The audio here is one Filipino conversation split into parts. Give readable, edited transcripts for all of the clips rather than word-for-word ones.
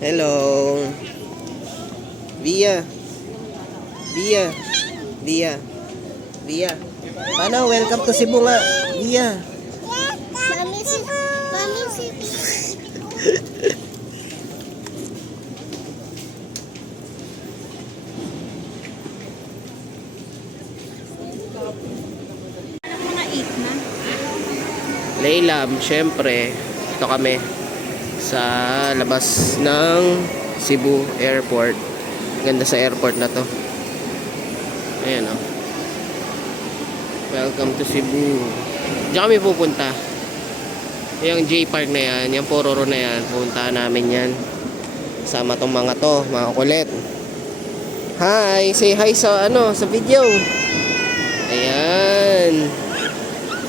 Hello. Via. Via. Via. Via. Paano? Welcome to Cebu nga. Via. Mami si mga 8 na. Laylam, syempre. Ito kami sa labas ng Cebu Airport. Ganda sa airport na to. Ayan o. Welcome to Cebu. Diyan kami pupunta. Yung J Park na yan, yung Pororo na yan, pupuntahan namin yan. Sama tong mga to, mga kulit. Hi! Say hi sa sa video. Ayan.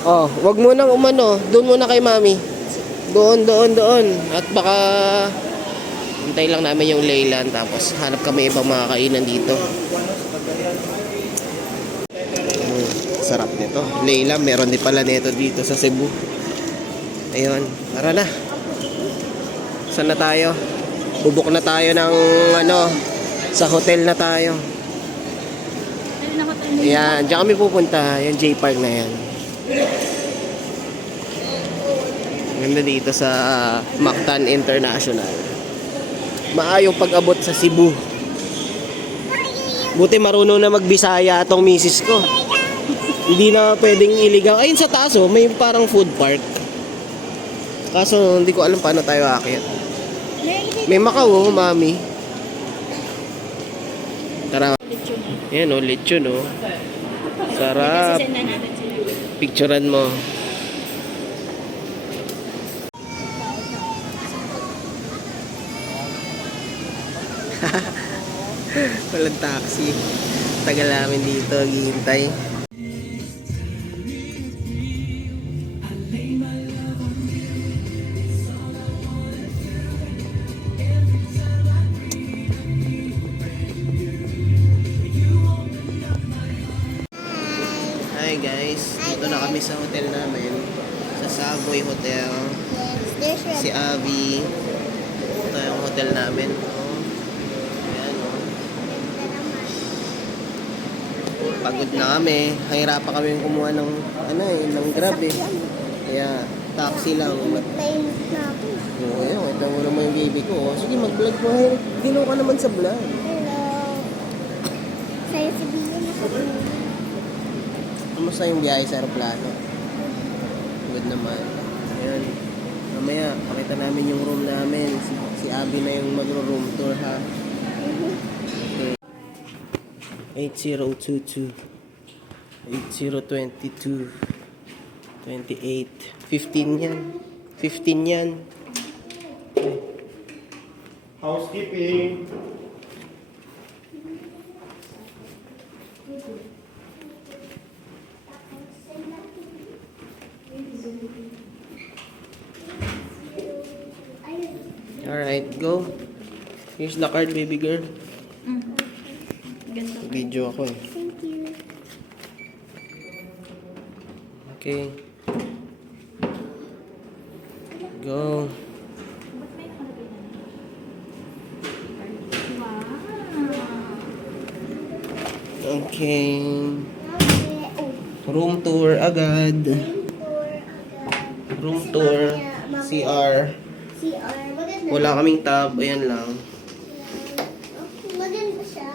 Oh, wag mo nang umano. Doon muna kay mami. Doon. At baka hintay lang namin yung Leyland, tapos hanap kami ibang mga kainan dito. Sarap nito. Leyland, meron din pala nito dito sa Cebu. Ayun, tara na. Saan na tayo? Bubuk na tayo ng sa hotel na tayo. Ayan, diyan kami pupunta. Yung J Park na yan. Ganda dito sa Mactan International. Maayong pag-abot sa Cebu. Buti marunong na magbisaya atong misis ko. Hindi na pwedeng iligaw. Ayun sa taas may parang food park. Kaso hindi ko alam paano tayo aakyat. May Macau, mami. Tara. Ayan lechon Sarap. Picturean mo. Walang taxi. Tagal namin dito, hihintay. Hi guys, dito na kami sa hotel namin. Sa Savoy Hotel. Si Abby. Ito yung hotel namin. Pagod na kami. Hahirapan kami kumuha ng ng Grab Kaya taxi lang. Ayun, ito mo naman yung baby ko. Sige, mag-vlog mo. Ginaw ka naman sa vlog. Hello. Sa'yo si Bia na. Kamusta yung biyahe sa aeroplano? Good naman. Ayan. Mamaya, pakita namin yung room namin. Si Abby na yung magro-room tour ha. Okay. 8022 8022 28 15 yan 15 yan. Housekeeping. Alright, go. Here's the card, baby girl. Ganda. Video ako Thank you. Okay. Go. Okay. Room tour agad. Room tour. CR. Wala kaming tab. Ayan lang. Maganda siya.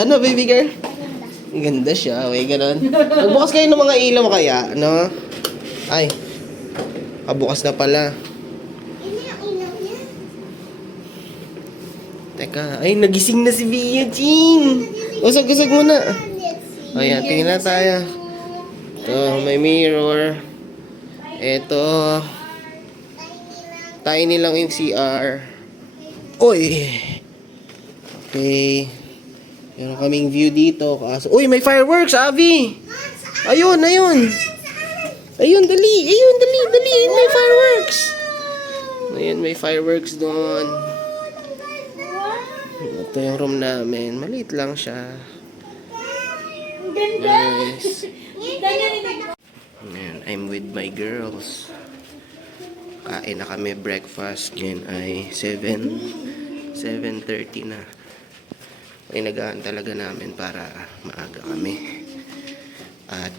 Ano, baby girl? Maganda. Ang ganda siya. May ganon. Magbukas kayo ng mga ilaw kaya, no? Ay. Kabukas na pala. Ini ang ilaw niya. Teka. Ay, nagising na si Bia, Ching. Usag-usag muna. Ayan, tingin na tayo. Ito, may mirror. Ito. Tiny lang yung CR. Uy! Okay. Meron kaming view dito. Uy, may fireworks, Avi! Ayun! Ayun, dali! May fireworks! Ayun, may fireworks doon. Ito yung room namin. Maliit lang siya. Nice. Ayan, I'm with my girls. Kain na kami breakfast. Ngayon ay 7:30 na. Inagaan talaga namin para maaga kami. At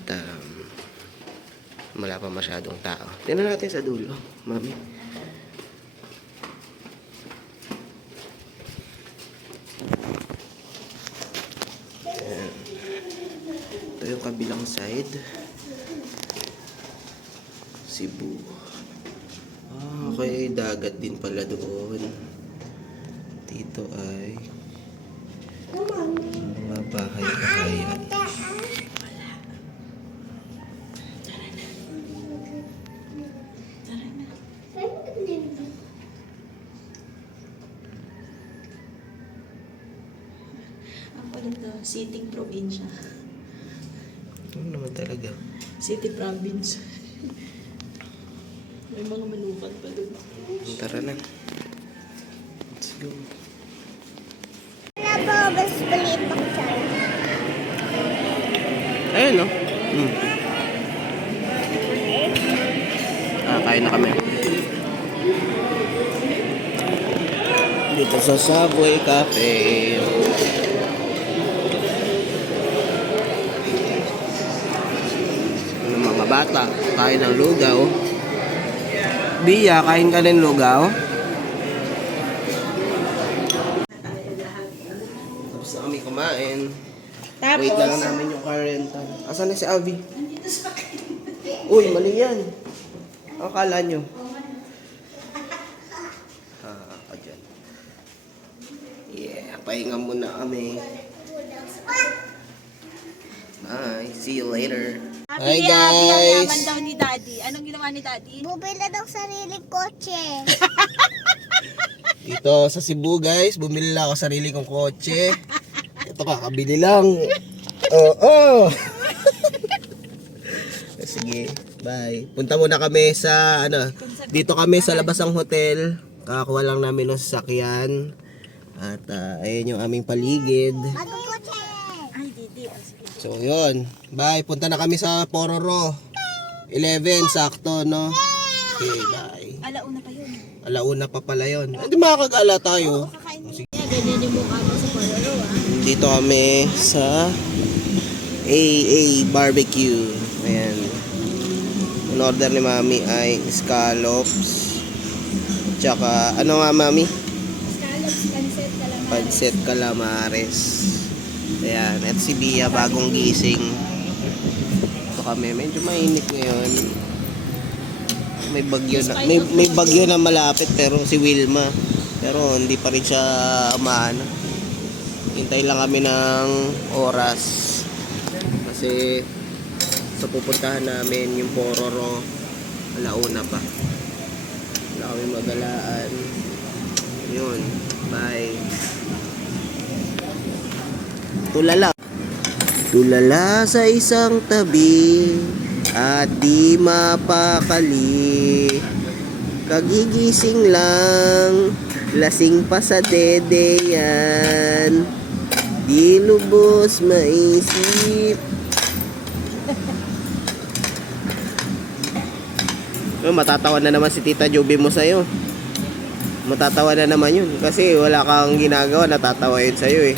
wala pa masyadong tao. Tingnan natin sa dulo, mami. Ayan. Ito yung kabilang side. Cebu. Okay, dagat din pala doon. Dito ay mga bahay-bahayan. Ang pala to, Siting Probinsya. Ano naman talaga? City Province. May mga manukan pa doon. Tara na. Let's go. Nababas balit ako siya. Ayun, no? Kain na kami. Dito sa Subway Cafe. Ano mga bata, kain ng lugaw. Bia, kain ka ng lugaw? Tapos na kami kumain. Wait na lang namin yung car rental. Asan na si Abby? Uy, mali yan. Ang akala nyo? Ako dyan. Yeah, pahinga muna kami. Bye, see you later. Hi guys! Yaman daw ni Daddy. Anong ginawa ni Daddy? Bubili daw sariling kotse. Dito sa Cebu guys, bumili lang ako sarili kong kotse. Ito kakabili lang. Oo. Sige, bye. Punta muna kami sa dito kami sa labas ng hotel. Kakakuha lang namin ng sasakyan. At ayun yung aming paligid. Bagong kotse. Ay, Didi. Sige. So yun, bye. Punta na kami sa Pororo. 11 sakto, no? Okay, bye. Alauna pa yun. Alauna pa pala yun. Hindi makakag-ala tayo. Kakain mo. Ganyan yung mukha mo sa Pororo, Dito kami sa AA Barbecue. Ayan. Ang order ni Mami ay scallops. Tsaka, ano nga Mami? Scallops, pancit, calamari. Pancit calamares. Ayan. At si Bia, bagong gising. Ito kami. Medyo mainit ngayon. May bagyo na. May bagyo na malapit pero si Wilma. Pero hindi pa rin siya umaano. Hintay lang kami ng oras. Kasi sa pupuntahan namin yung Pororo, alauna pa. Wala kami magalaan. Yun. Bye. Tulala. Tulala sa isang tabi at di mapakali. Kagigising lang, lasing pa sa dede yan. Di lubos maisip. Matatawa na naman si Tita Joby mo sa'yo. Matatawa na naman yun. Kasi wala kang ginagawa, natatawa yun sa'yo eh.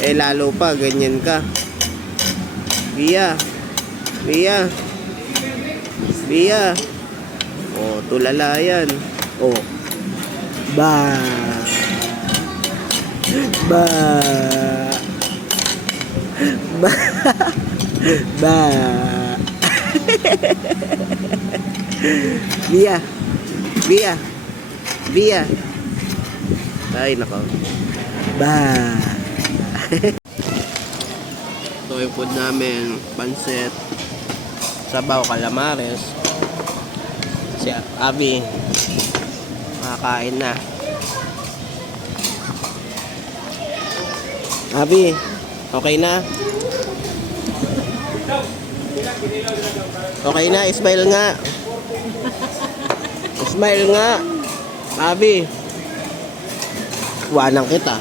Eh lalo pa, ganyan ka. Bia. Bia. Bia. Oh, tulala yan. Oh. Ba. Ba. Ba. Ba. Bia. Bia. Bia. Ay, nako. Ba. Ito yung food namin. Pancit. Sabaw, calamares. Si Abby. Makakain na. Abby, okay na? Okay na, smile nga. Smile nga. Abby. Wanang kita.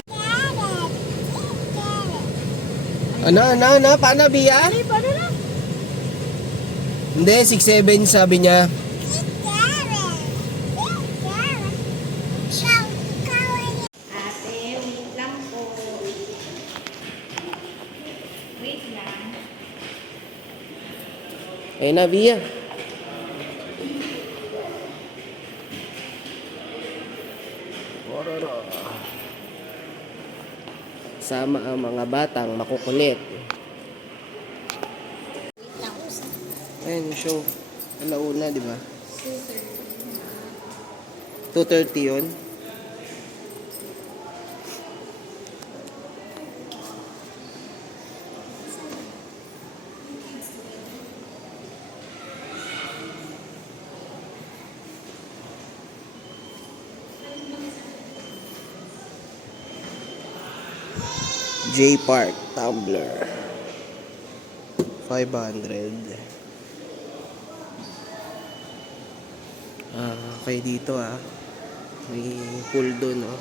Ano? Paano, Bia? Ay, paano na? Hindi, 6'7" sabi niya. Ayun na, Bia. Pororo. Sama ang mga batang makukulit. Ayun, show. Alauna, di ba? 2:30 yun. J Park Tumbler 500. Okay dito may pool doon, oh.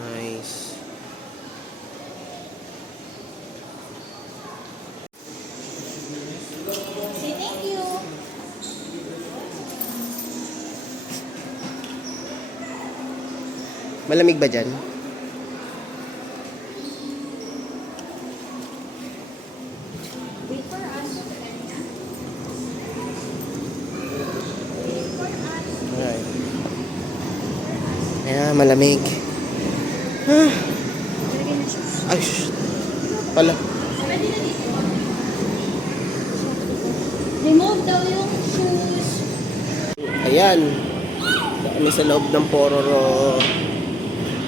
Nice. Say thank you. Malamig ba dyan? Wait for us. Alright. Ayan, malamig. Lagay na shoes. Ay, shh. Pala. Pwede na dito. Remove daw yung shoes. Ayan. Kami sa loob ng Pororo.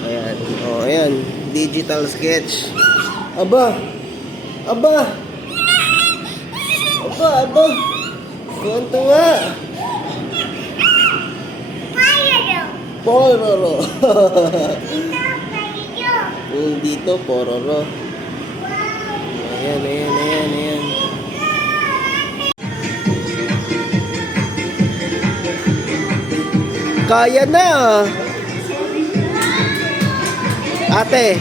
Ayan. Oh, ayan. Digital sketch. Aba. Aba. Aba, aba. Tuwan-tuwa. Pororo. Dito, Pororo. Ayan, ayan, ayan, ayan. Kaya na. Ate.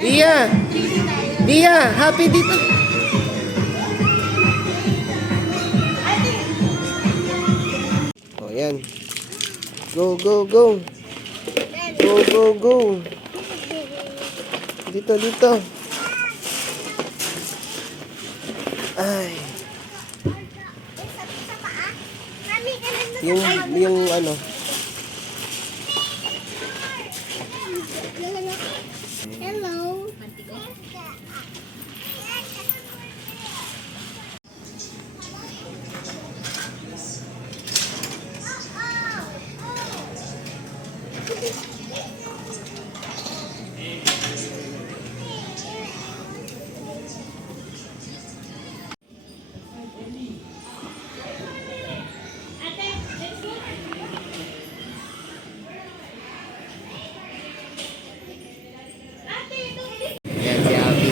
Dia. Dia, happy dito. Oh, yan. Go, go, go. Go, go, go. Dito, dito. Ay. Yung ano. Hello. Yan si Abby.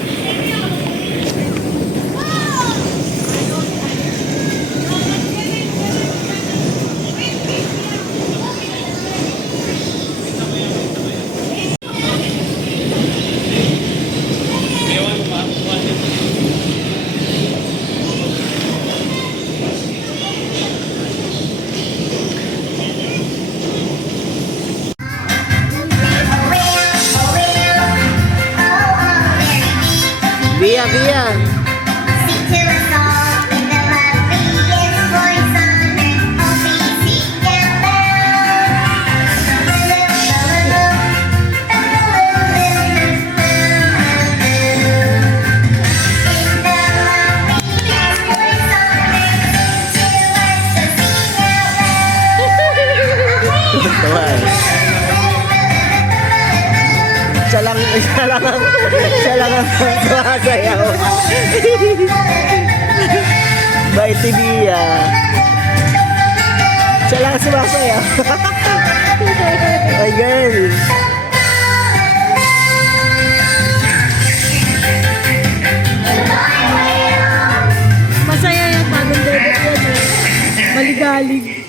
Via, via. Tuwan. Siya lang ang sumasayaw. Bye, Tibia. Siya lang ang sumasayaw. Ay, girl. Masaya Maligalig.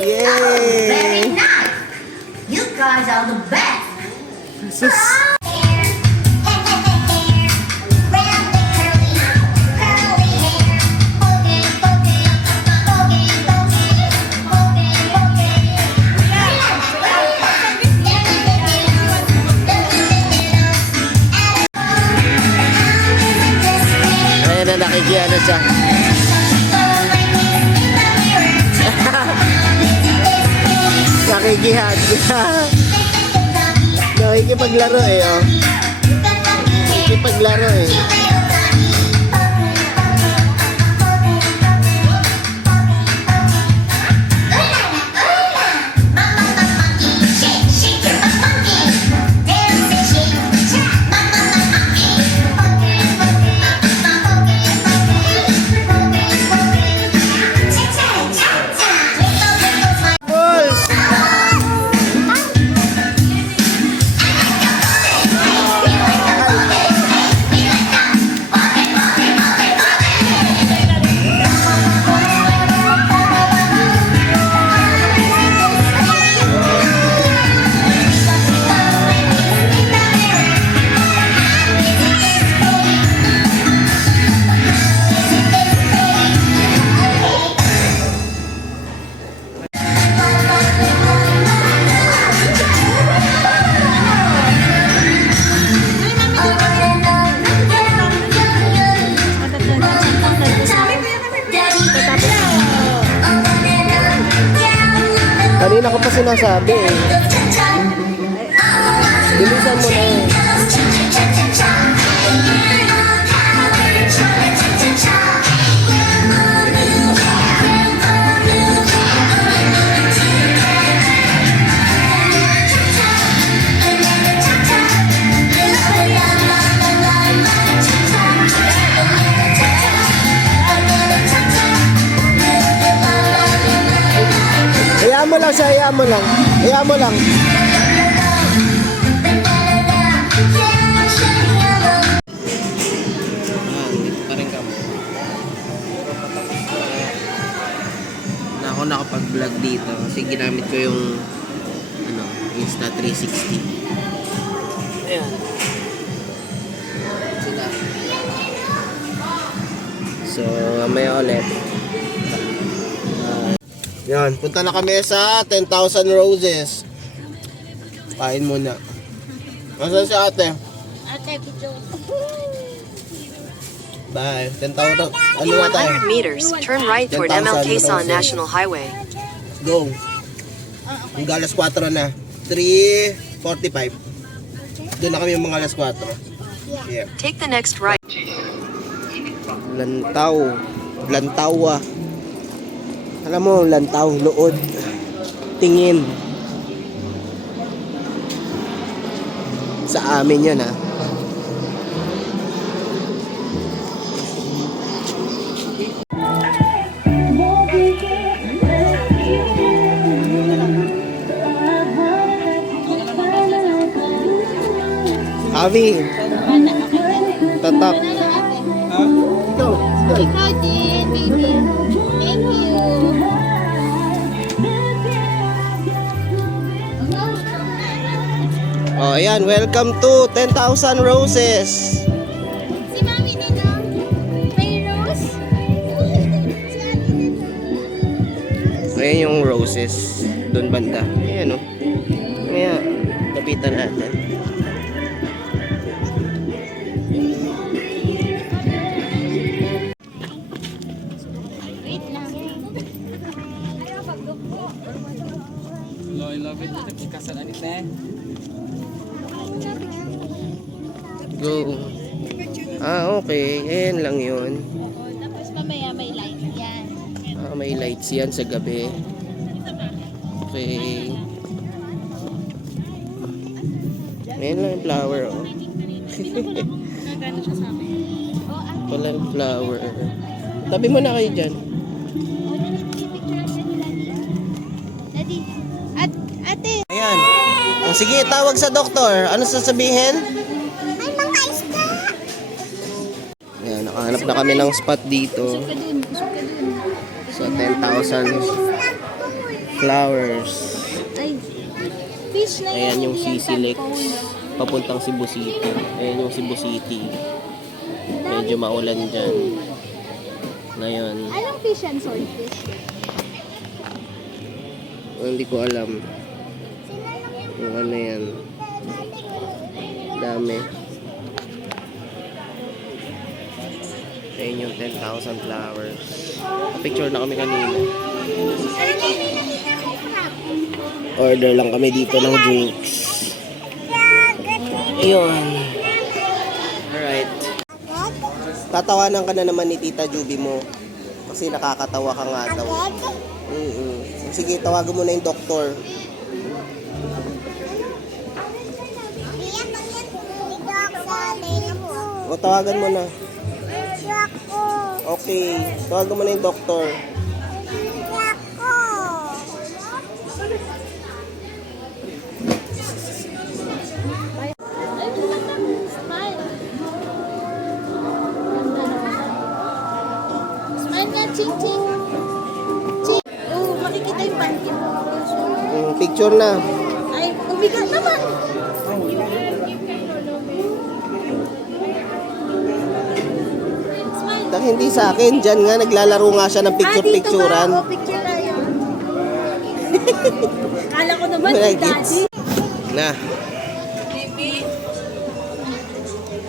Yay! You guys are the best. Sus! Ayan na, nakikiano siya. Nakikihag. Nakikipaglaro eh, oh. Nakikipaglaro eh. Bulls! Kanina ko pa sinasabi eh. Bilisan mo na eh. Hayaan mo lang siya, hayaan mo lang. Hayaan mo lang. Dito pa rin kami. Na ako nakapag-vlog dito kasi ginamit ko yung Insta360. Ayan. Sila. So, mamaya ulit. Yan, punta na kami sa 10,000 Roses. Kain muna. Nasaan si ate? Ate, video. Bye. 10,000. Ano na tayo? 100 meters, turn right toward 10,000 ML Quezon roses. National Highway. Go. Yung alas 4 na. 3:45. Doon na kami yung mga alas 4. Yeah. Take the next right. Lantaw. Lantawa. Alam mo, lantaw, lood. Tingin. Sa amin yun, ha. Avi. Tatak. Ito. Ikaw din, baby. Thank you. Oh, ayan. Welcome to 10,000 Roses. Si Mami din, no? May rose? Si Ate din, no? Ayan yung roses. Doon banda. Ayan, oh. Ayan. Lapitan natin. Wait lang. Go. Ah, okay. Ayan lang yun. Oo, tapos mamaya may light yan. Ah, may lights yan sa gabi. Okay. Ayan lang yung flower, oh. Nagano siya sa amin. Oh, ate. Pala yung flower. Tabi mo na kayo dyan. Daddy. Ate. Ayan. Oh, sige, tawag sa doktor. Ano sasabihin? May mga isda. Ayan, nakahanap na kami ng spot dito Busog ka dun. Busog ka dun. sa 10,000 flowers. Ay, fish na Ayan yung yan, Sisilex. tadpole. Papuntang Cebu City. Ayan yung Cebu City. Medyo maulan dyan. Ngayon, Anong fish yan? Swordfish? hindi ko alam. Yung ano yan. Dami. Ayan yung 10,000 flowers. Picture na kami kanina. Order lang kami dito ng drinks. Ayun. Alright. Tatawanan ka na naman ni Tita Juby mo. Kasi nakakatawa ka nga daw. Sige, tawagan mo na yung doktor. O, tawagan mo na. Okay, tawagan mo na yung doktor. Ay, maganda. Smile. Smile nga, ching ching. Ching. Oh, makikita yung panty mo. Picture na. Ay, umiga naman. Smile. Dahil hindi sa akin, dyan nga, naglalaro nga siya ng picture-picturean. Ah, dito ba? Oh, picture na yun. Kala ko naman, Wala, yung daddy. Na. Baby.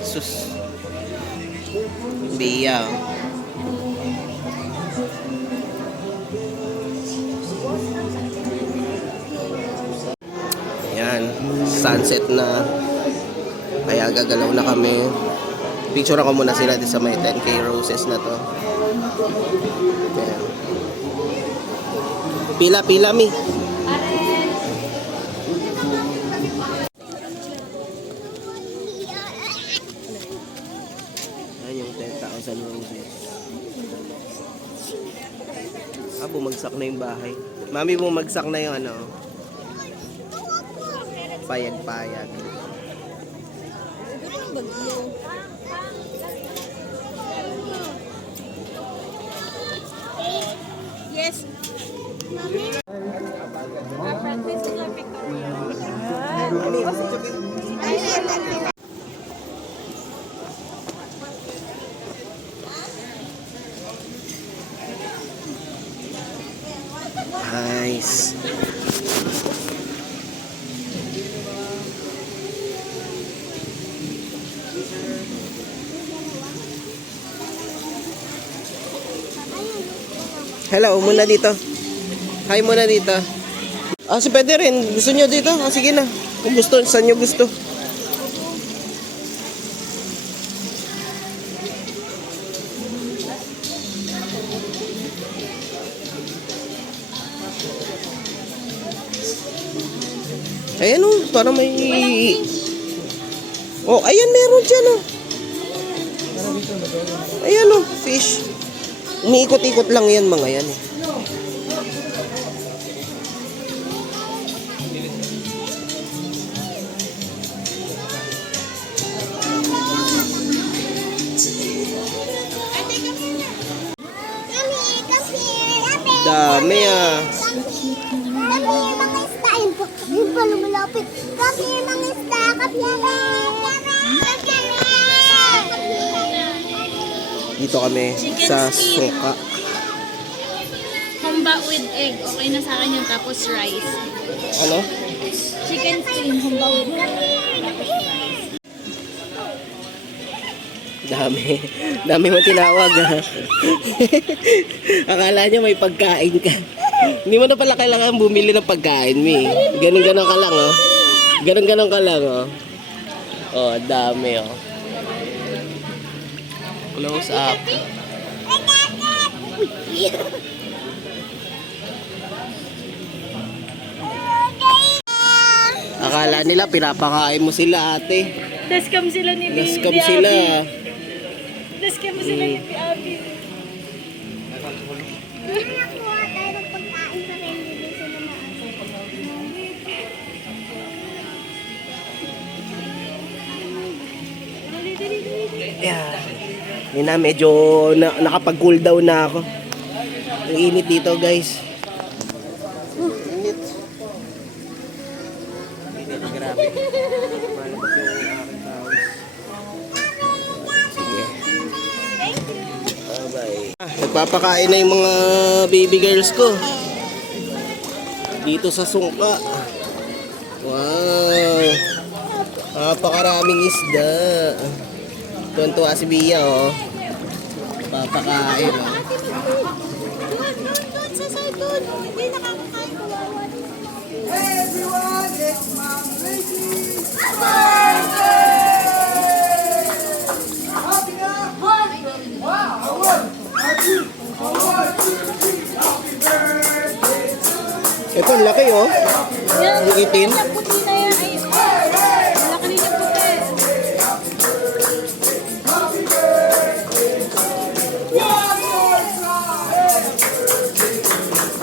Sus. Biya. Ayan. Sunset na. Kaya gagalaw na kami. Picture ako muna sila sa may 10K roses na to. Ayan. Pila, mi. Ayan yung 10,000 roses. Bumagsak na yung bahay. Mami, bumagsak na yung ano. Payag-payag. Yes. Practice sila Victoria. Nice. Hello, muna dito. Hi muna dito. Si pwede rin. Gusto nyo dito? Sige na. Kung gusto, saan nyo gusto? Ayan o, para may... Oh, ayan, meron dyan o. Ayan o, fish. Umiikot-ikot lang yan mga yan eh. Dami ah. Dito kami sa Suka. Humba with egg. Okay na sa akin yun. Tapos rice. Ano? Chicken string. Humba with egg. Dami. Dami mo tinawag ha. Akala niya may pagkain ka. Hindi mo na pala kailangan bumili ng pagkain, mi. Ganun-ganon ka lang, oh. Ganun-ganon ka lang, oh. Oh, dami, oh. Close up. Akala nila pinapakain mo sila, ate. Deskam sila ni Naskam sila. Deskam sila ni Abby. Yeah. Yun na, medyo nakapag-cool down na ako. Ang init dito, guys. Init. Init, grabe. Malabas yung aking pawis. Sige. Bye-bye. Nagpapakain na yung mga baby girls ko. Dito sa sungka. Wow. Napakaraming isda. Tuwan-tuwa si Bia, oh. Papakain, oh. Doon sa side doon. Hindi nakakakain. Kawawa. Ito, ang laki, oh. Ang itim. Yung puti na yan ay malaki rin yung puti.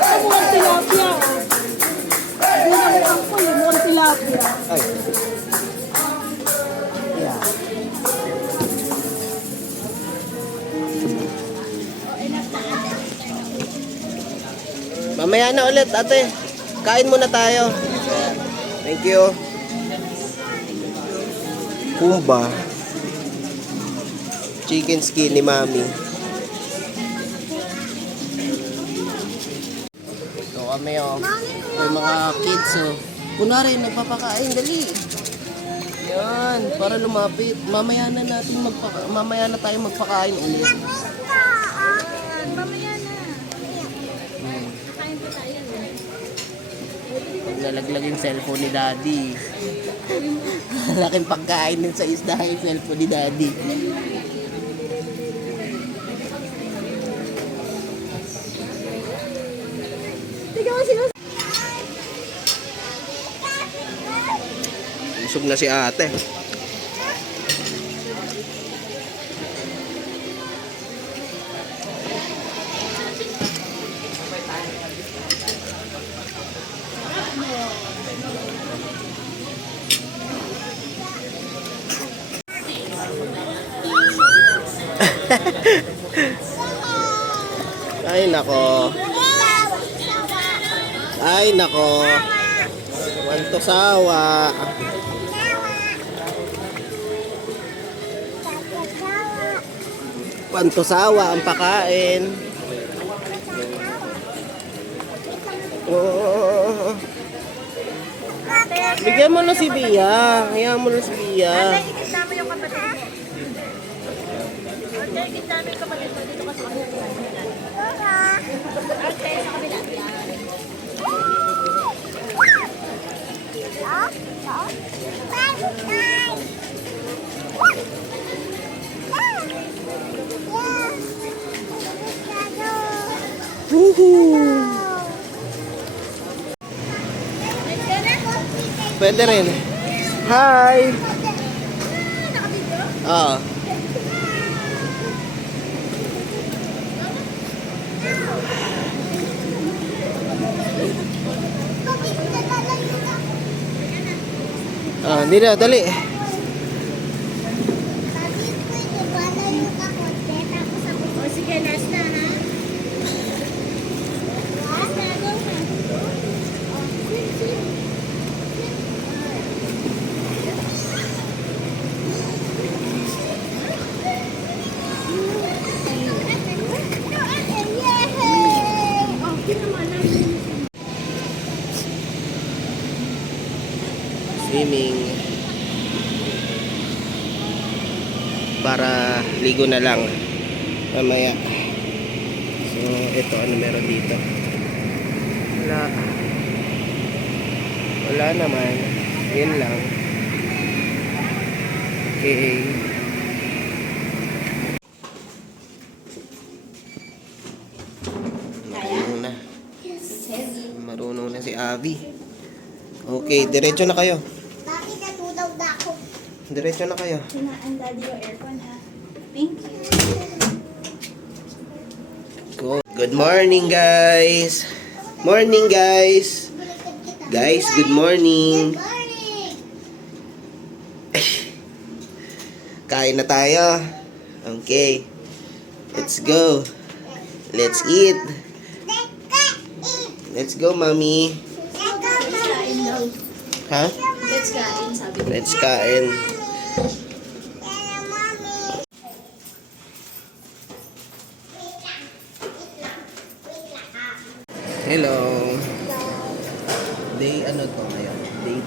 Ay, mukhang tilapia. Hindi na mukhang po yun. Mukhang tilapia. Ay. Yeah. Mamaya na ulit, ate. Kain muna tayo. Thank you. Kumba. Chicken skin ni Mami. Ito kami, oh. Ito yung mga kids, oh. Kunwari, nagpapakain. Dali. Yan, para lumapit. Mamaya na tayo magpakain ulit. Mamaya na. Kain po tayo. Nalaglag yung cellphone ni Daddy. Laking pagkain din sa isda yung cellphone ni Daddy. Tignan mo sila. Busog na si ate. Ay nako. Ay nako. Wanto sawa. Wanto sawa ang pakain. Oh. Bigyan mo na si Bia. Hayaan mo na si Bia. Ikita mo yung kapatid mo. Okay, ikita mo yung kapatid mo. Dito ka sa kabila. Okay, sa kabila. Pwede rin. Hi! Oo. Hindi na, dali. O sige, last na ha. Last na, go na. Swimming. Para ligo na lang mamaya. So, ito ano meron dito? Wala naman. Yun lang. Okay. Marunong na si Abby. Okay, diretso na kayo. Bakit natudaw na ako? Diretso na kayo. Sinaan daddy yung aircon ha. Thank you. Good morning, guys. Morning, guys. Guys, good morning. Kain na tayo. Okay. Let's go. Let's eat. Let's go, Mami. Ha? Let's kain, sabi ko. Let's kain. Hello. Day ano to ngayon? Day 2?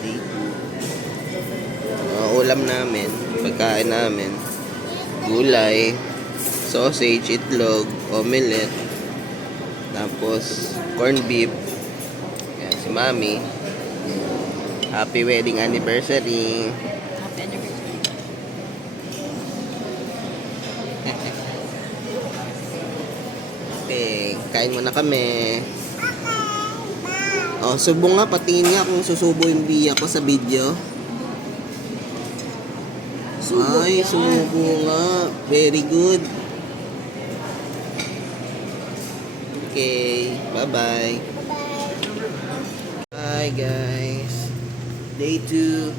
Day 2. Ulam namin, pagkain namin. Gulay, sausage, itlog, omelette. Tapos corned beef. Yan si Mami. Happy wedding anniversary. Happy anniversary. Okay, kain muna kami. Oh, subo nga, patingin nga kung susubo yung biya ko sa video. Ay, subo nga. Very good. Okay, bye-bye. Bye guys. Day 2.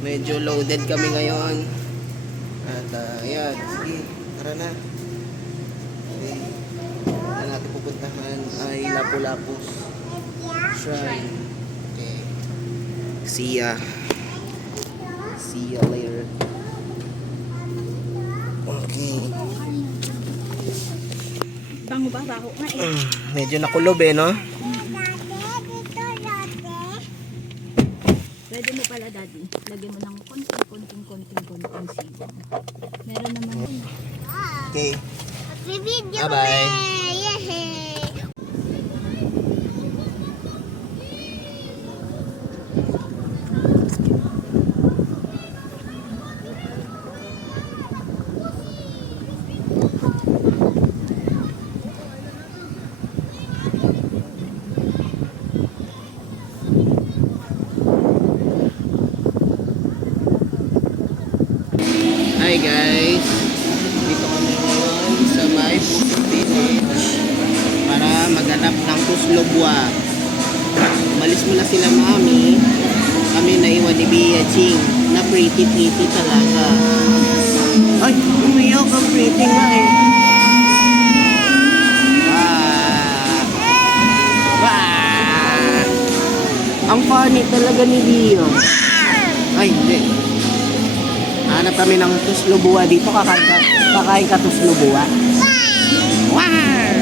Medyo loaded kami ngayon. At ayan, sige, tara na. Okay. Na natin pupuntahan ay Lapu-Lapus Shrine. Okay. See ya. See ya later. Okay. Bango ba? Baho nga eh. Medyo nakulob eh, no? Pwede mo pala, Daddy. Lagyan mo ng konting sibong. Meron naman yun. Okay. Video Bye-bye. Yay! Hi guys. Dito kami ngayon sa may Pusok Village para maghanap ng tuslobwa. Malis mo na sila, Mami. Kami naiwan ni Bia Ching na pretty talaga. Ay, umiyak ang pretty nga eh. Wow. Ang funny talaga ni Bia. Ay, hindi. Hanap kami ng tuslobua dito. Kakain ka tuslobua. Wow!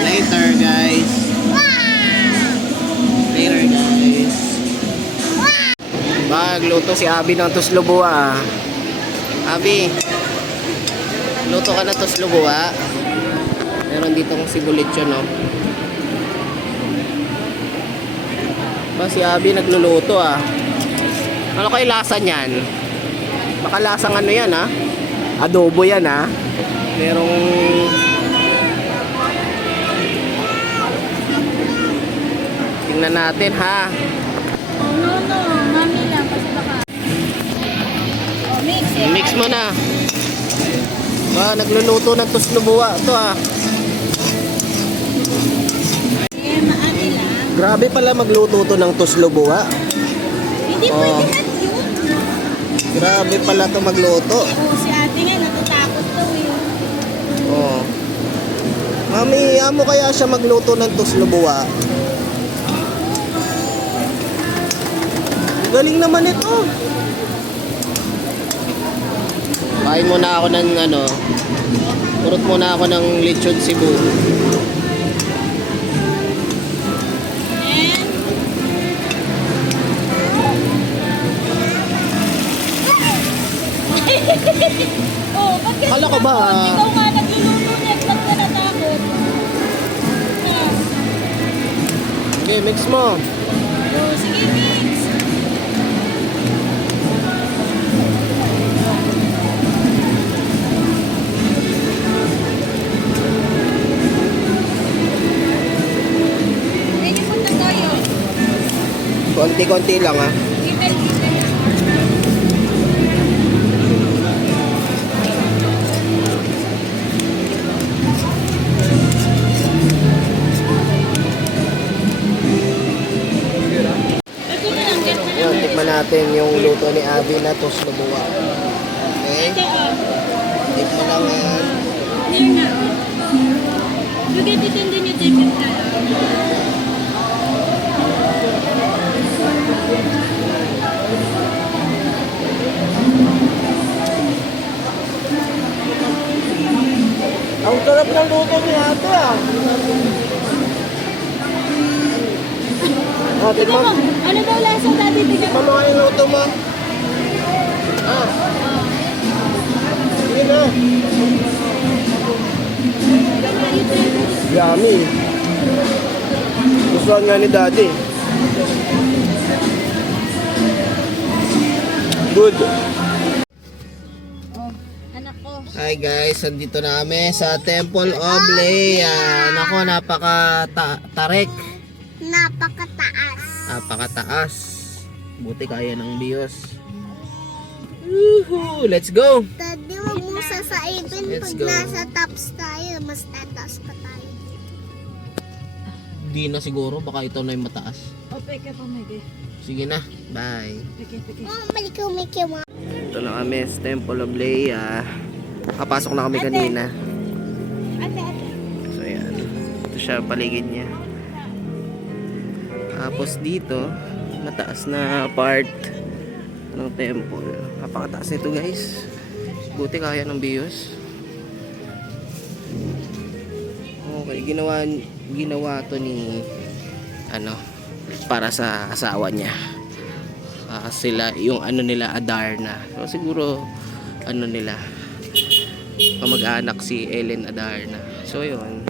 Later guys. Later guys. Magluto si Abby ng tuslobua. Abby, luto ka ng tuslobua. Meron dito kong sibulitso, no? Ba, si Abby nagluluto ah. Ano kayo lasa niyan? Baka lasang ano yan ah. Adobo yan ah. Merong tingnan natin ha. No. Mami lang. Kasi baka... Oh, mix eh. Mix mo na. Ba, nagluluto ng tuslobua ito ah. Sige, maani lang. Grabe pala magluto to ng tuslobua. Hindi Oh. pwede na yun. Grabe pala to magluto. Oh, si ate nga natatakot daw eh. Oh. Mami, amo kaya siya magluto ng tuslobua? Galing naman ito. Kain muna ako ng ano. Purot muna ako ng lechon Cebu. Oh, bakit? Kala ko ba? Ikaw nga nagluluto niya, ba't ka natakot? Ah. Okay, mix mo. Oh, sige, mix. Pwede punta tayo. Konti-konti lang ah. Gitel. Yun, tikman natin yung luto ni Abby na tuslobua. Okay? Tikman lang yan. tender na. You get it and then you take it na. Ang sarap ng luto ni ate ah. Ate Tignan mo, ano daw lasa dati? Tignan mo. Mama, yung luto mo. Ah. Sige na. Yummy. Gustuhan nga ni daddy. Good. Oh, anak ko. Hi guys, andito na kami sa Temple of Leia. Nako, napaka-tarek. Napakataas. Napakataas. Buti kaya ng Diyos. Woohoo! Let's go! Daddy, wag mo sasaipin Let's pag go. nasa tops tayo. Mas tataas pa tayo. Di na siguro, baka ito na yung mataas. Oh, peke pa, Mege. Sige na, bye. Peke. Oh, malikaw-mikaw mo. Ito na kami sa Temple of Leia. Kapasok na kami kanina. Ate. So yan, ito siya paligid niya. Tapos dito, mataas na part ng temple. Napakataas nito guys. Buti kaya ng bios. Okay, ginawa to ni para sa asawa niya. Sila yung nila Adarna. So siguro nila kamag-anak si Ellen Adarna. So yun,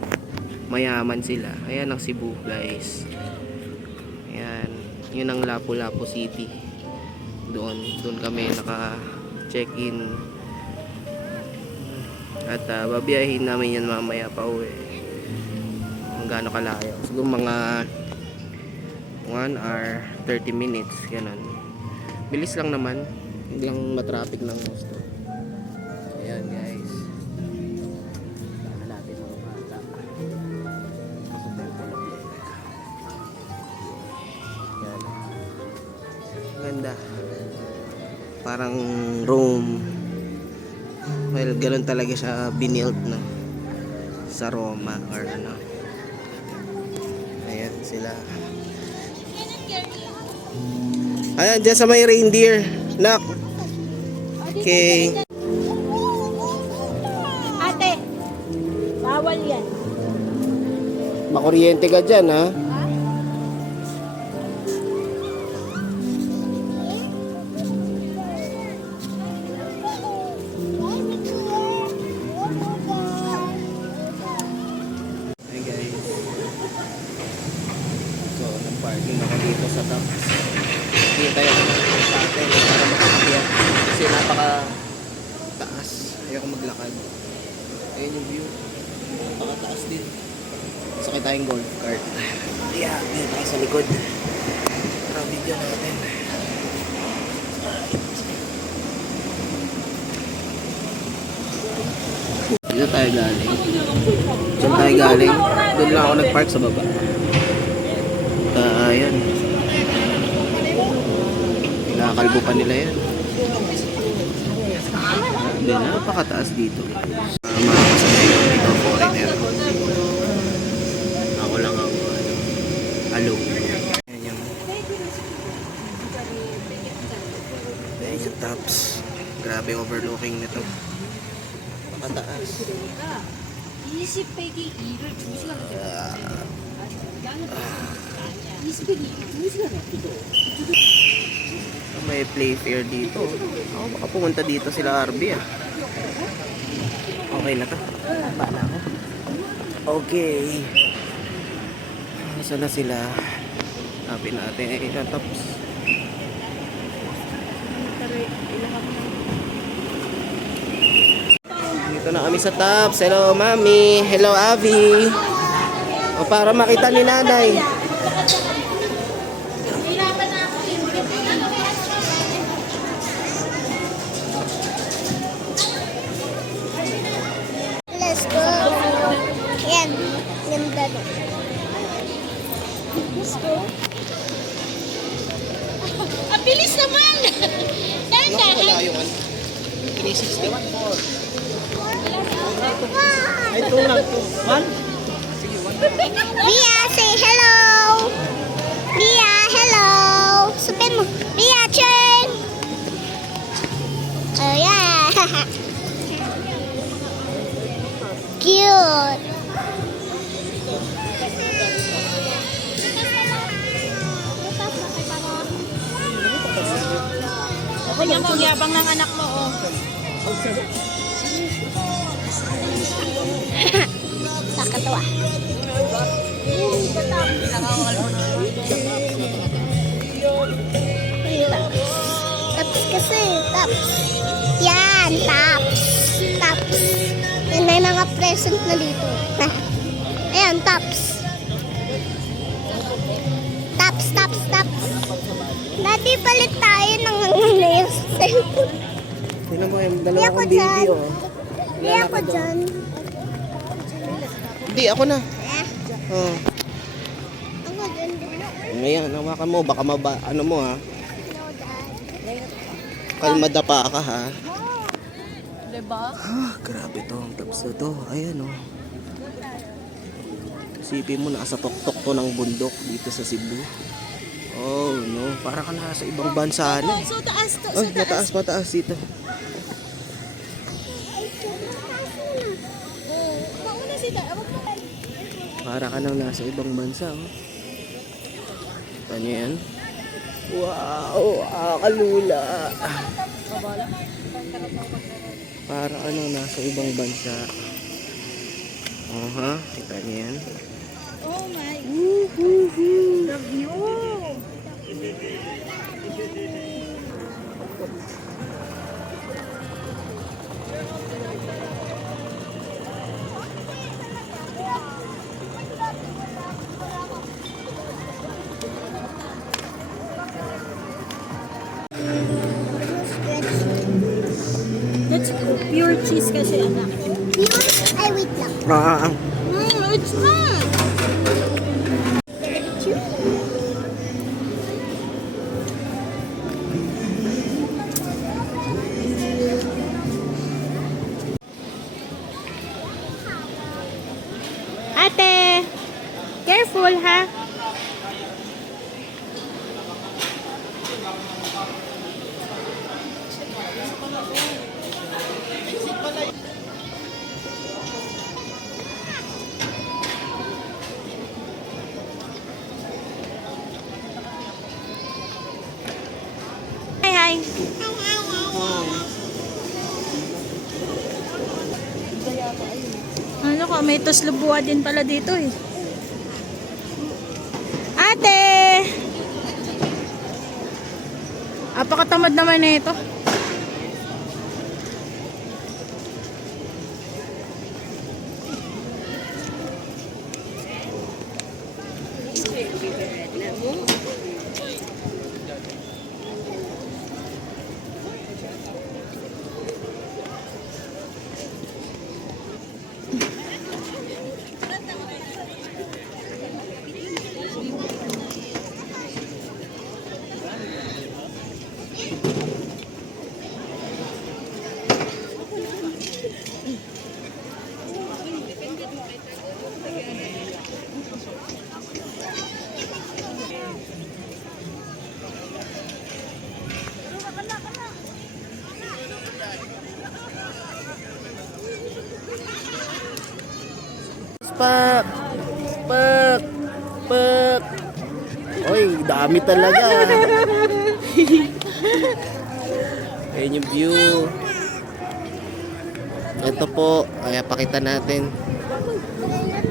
mayaman sila. Ayan ang Cebu guys. Ayan, yun ang Lapu-Lapu City. Doon kami naka-check-in. At babiyahin namin yan mamaya pa uwi. Kung gaano kalayo. Siguro mga 1 hour 30 minutes ganun. Bilis lang naman, hindi lang matraffic ng gusto. Ayan guys, sana natin mga bata sa Temple of Leia. Ayan, ganda, parang Rome. Well, ganun talaga siya binilt na sa Roma or ano. Ayan sila. Ayan, dyan sa may reindeer. Nak. Okay. Ate, bawal yan. Makuryente ka dyan, ha? Hey guys. So, nag-parking ako dito sa Taps. Hindi tayo sa atin para makakapiyat. Kasi napaka-taas. Ayoko maglakad. Ayun yung view. Napaka-taas din. Sakay tayong golf cart. Yeah, dito tayo sa likod. Para video natin. Dito tayo galing. Diyan tayo galing. Doon lang ako nag-park sa baba. Ayan. Nakakalbo pa nila yan. Grabe, napakataas dito. Mga kasabay ko dito, foreigner. Ako lang ang alone. Ayan yung tops. Grabe overlooking nito. Napakataas. May playfair dito. Ako baka pumunta dito sila RB ah. Okay na to. Paano ako? Okay. Saan na sila? Hanapin natin. Tops. Dito na kami sa Tops. Hello mami. Hello Avi. O para makita ni nanay. Let's go. Yan. Ganda na. Let's go. Ang bilis naman! Tanda! Wala yung 360. Wow! Ay, two lang. One? Mia, say hello. Mia, hello. Sabihin mo, Mia, Cheng. Oh, yeah. Cute. Tingnan mo, yabang ng anak mo, oh. Nakakatawa. Taps kasi, taps. Yan, taps. Taps. Yan, may mga present na dito. Ayan, taps. Taps, taps, taps. Dati palit tayo ng nails. Tingnan mo yung Di dalawa ako kong baby, dyan. oh. Hindi ako dyan. Hindi, ako na. Oh. Ako dyan. Ngayon, hawakan mo. Baka ano mo, ha? Kalmada pa ka, ha? Diba? Grabe to. Ang taps na to. Ayan, oh. Isipin mo, nasa tuktok to ng bundok dito sa Cebu. Oh, no. Para ka nasa ibang bansa na. So taas to, Ay, mataas dito. Mauna si Dad. Para ka nang nasa ibang bansa, oh. Ano yan? Wow, kalula. Para ka nang nasa ibang bansa. Aha, kita niyo yan. Oh my. The view. That's pure cheese kasi, anak. Ay, wait lang. It's not. Ate, careful ha. Hi. Ano ka, may tuslubuha din pala dito eh. Ate! Apakatamad naman na ito. Pak! Pak! Pak! Oy, dami talaga. Ayan yung view. Ito po, ay pakita natin.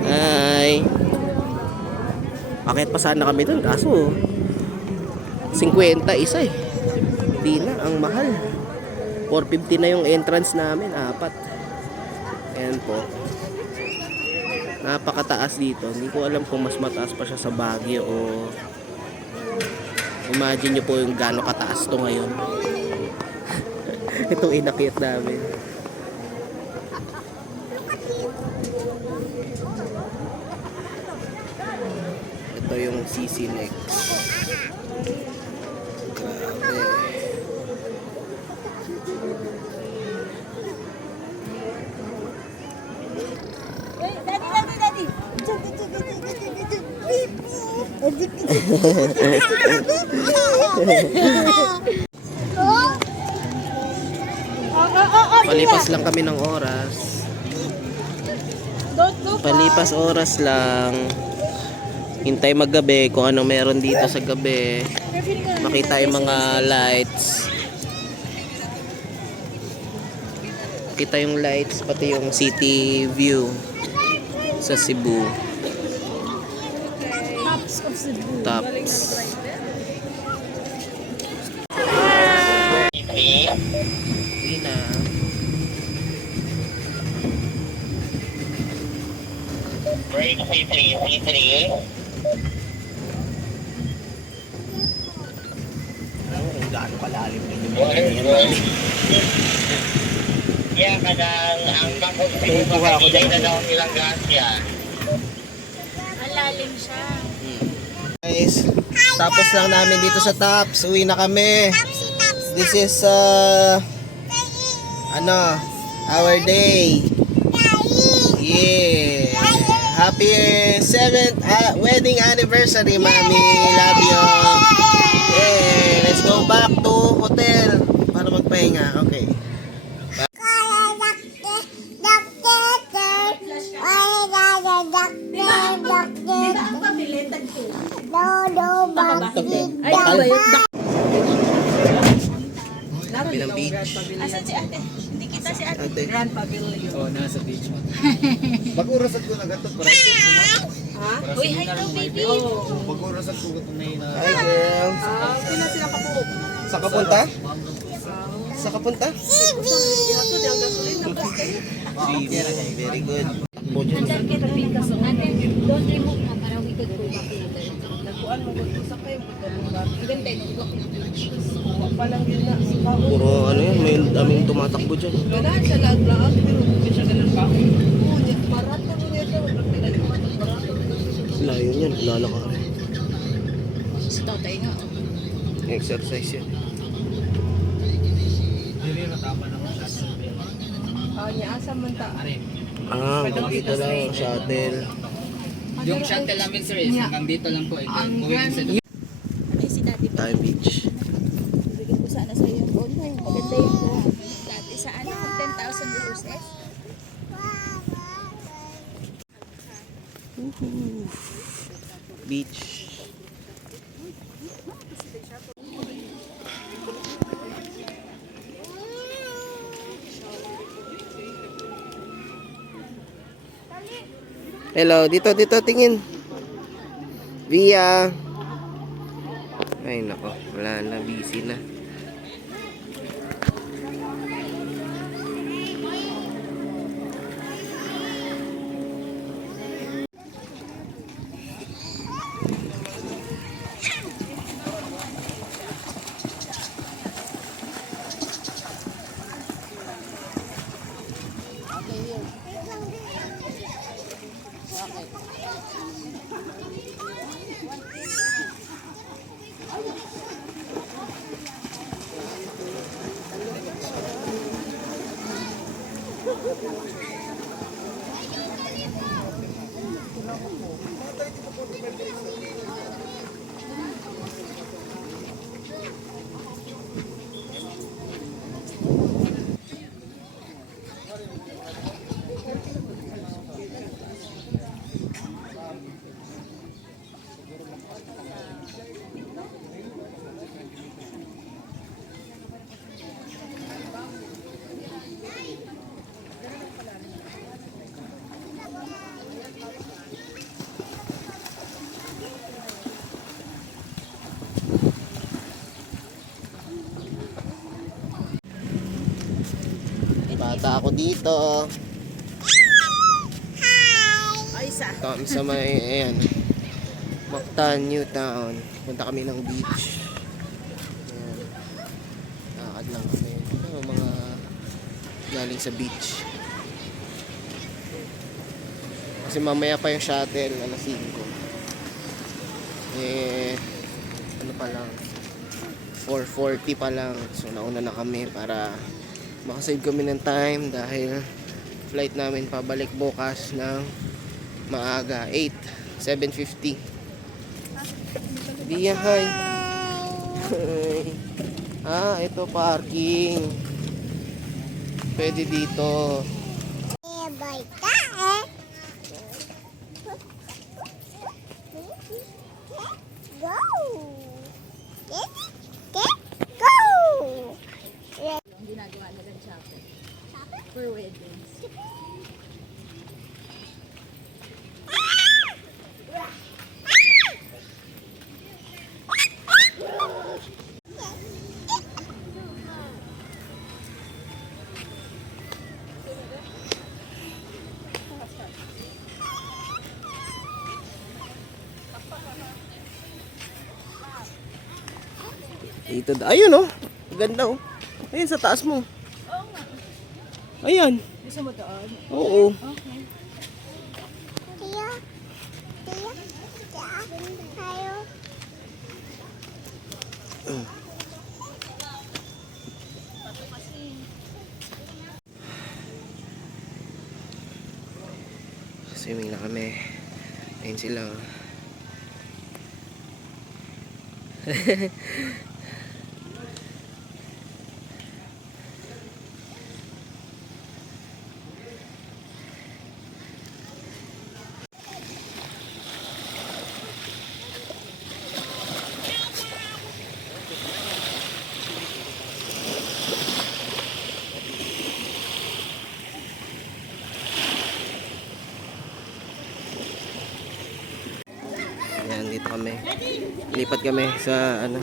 Hi. Akit pa sana kami dun, kaso 50 isa eh. Di na, ang mahal. 450 na yung entrance namin, 4. Ayan po. Napakataas dito. Hindi ko alam kung mas mataas pa siya sa Baguio o imagine nyo po yung gaano kataas to ngayon. Itong inakyat namin. Ito yung CC Lex. Grabe. Palipas lang kami ng oras. Don't go far. Palipas oras lang. Hintay maggabi kung ano meron dito sa gabi. Makita yung mga lights. Kita yung lights, pati yung city view sa Cebu. Tops of Cebu. Tops. Hindi na. Break C3, C3. Gaano kalalim din yung Yan ka lang, ang Kukuha ako dyan. na daw nilang gas yan. Ang lalim siya. Guys, tapos lang namin dito sa Tops. Uwi na kami. This is our day. Yeah. Happy 7th wedding anniversary, Mami. Love you. Yeah. Let's go back to hotel para magpahinga. Okay. Tabi ng beach. Asan si ate? Hindi kita si ate. Ate. Mag-urasad ko na gato para. Uy, hi daw, baby. Mag-urasad ko gato na yun. Hi, girls. Sa kapunta? Sa kapunta? Very good. Don't remove na para we could go back later. Puro ano yan, may daming tumatakbo dyan. Layo yan, lalaka rin. Si tatay nga. Exercise yan. Dito lang, shuttle. Yung shuttle namin sir is hanggang dito lang po. Going sa Ay, si daddy pa. Time beach. Bigyan ko sana sa'yo yung phone mo. Yung maganda yung phone. Dati sa ano, 10,000 roses. Beach. Hello, dito tingin. Via. Ay nako, wala na, busy na. Bata ako dito. Ay, isa. Kami sa may, ayan, Mactan, Newtown. Punta kami ng beach. Ayan. Nakakad lang kami. Ito, mga galing sa beach. Kasi mamaya pa yung shuttle, alas 5. Ano pa lang, 4:40 pa lang. So nauna na kami para makasave kami ng time dahil flight namin pabalik bukas ng maaga, 7:50. Bia, hi. Ito parking. Pwede dito. Go! Go! Ginagawa nila ng chapel. For weddings. Dito, ayun oh. Ganda oh. Ayun sa taas mo. Ayan. Gusto mo doon? Oo. Okay. Tia, tia, tayo. Swimming na kami. Ayun sila oh. Ayan, dito kami. Lipat kami sa ano.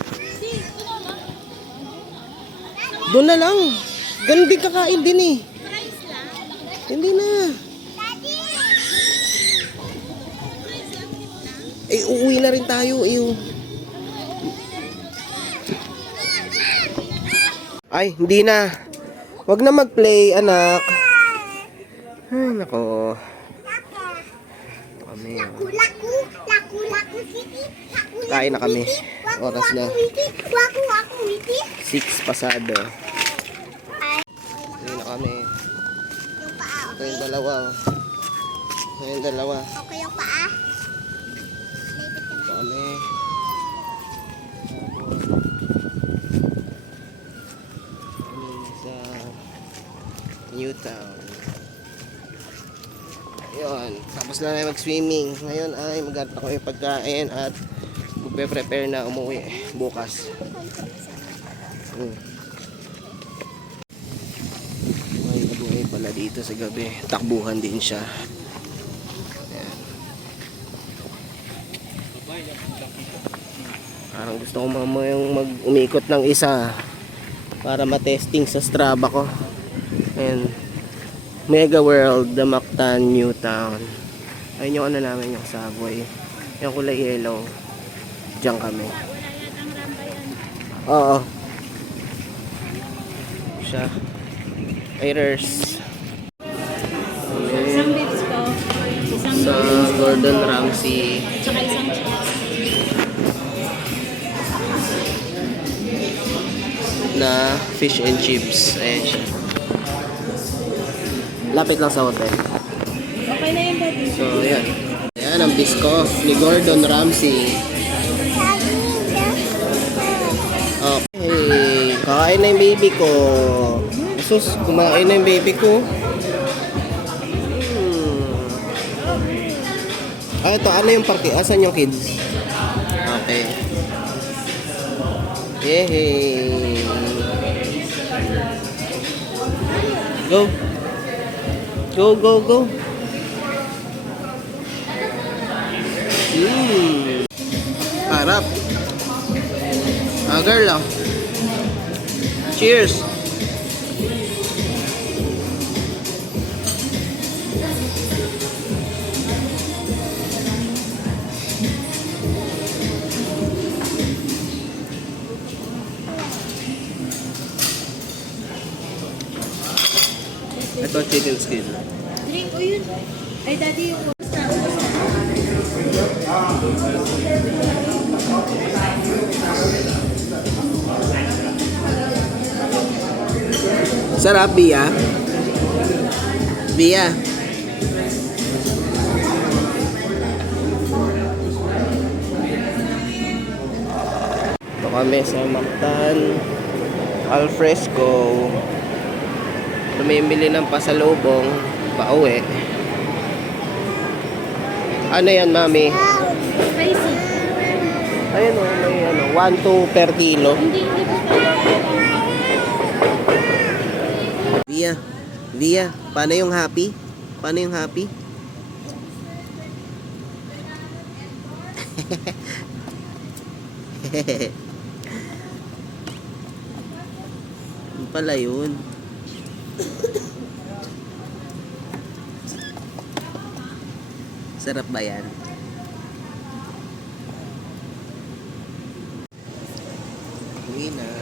Doon na lang. Ganun din kakain din eh. Hindi na. Eh, uuwi na rin tayo. Ay, hindi na. Wag na mag-play, anak. Ay, nako. Kami. Laku, city. Kain na kami. Oras na. Waku, witi. 6 pasado. Ayun na kami. Yung paa, Ito yung dalawa. Ito yung dalawa. okay yung paa. Ito kami. Kami sa Newtown. Ayun. Tapos na tayo mag-swimming. Ngayon ay maghanap ako yung pagkain at magpe-prepare na umuwi bukas. May nabuhay pala dito sa gabi. Takbuhan din siya. Ayan. Parang gusto ko mamayang mag-umikot ng isa para matesting sa Strava ko. Ayan. Mega World, Damaktan, Newtown. Ayun yung ano namin, yung subway. Yung kulay yellow. Diyan kami. Oo. Siya. Airers. Isang beef ko. Isang Sa Gordon Ramsay. Tsaka isang chips. Na fish and chips. Ayan siya. Lapit lang sa hotel. Okay na yun, daddy. So, ayan. Ayan ang bisco ni Gordon Ramsay. Okay. Kakain na yung baby ko. Jesus, kumain na yung baby ko. Ito, ano yung party? Asan yung kids? Okay. Yehey. Go. Go. Harap. Girl lang. Cheers. Ito chicken skin. Drink o yun. Ay, daddy, yung Sarap, Bia. Bia. kami sa Mactan Alfresco. Tumimili ng pasalubong pauwi. Ano yan, mami? Spicy. Ayun o, may ano, 1-2 per kilo. Hindi po tayo. Via, paano yung happy? Paano yung happy? Ano pala yun? Sarap ba yan? Uwi na.